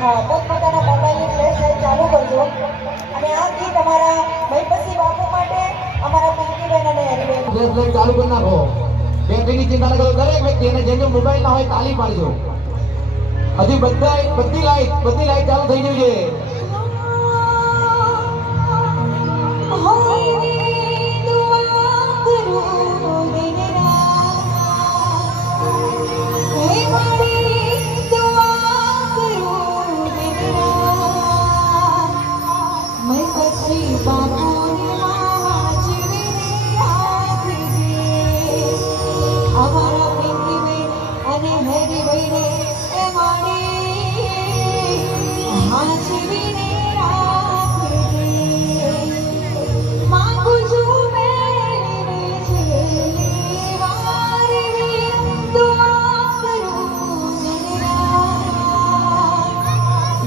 પોતપોતાના મોબાઈલની ફ્લેશલાઇટ ચાલુ કરજો અને આ ગીત અમારા ભાઈપસી બાપુ માટે અમારા પંકીબેન અને એનીબેન ફ્લેશલાઇટ ચાલુ કરી નાખો બેટરીની ચિંતા ન કરો દરેક વ્યક્તિને જેનો મોબાઈલ ના હોય તાળી પાડજો હજી બધાય બધી લાઈટ બધી લાઈટ ચાલુ થઈ ગઈ છે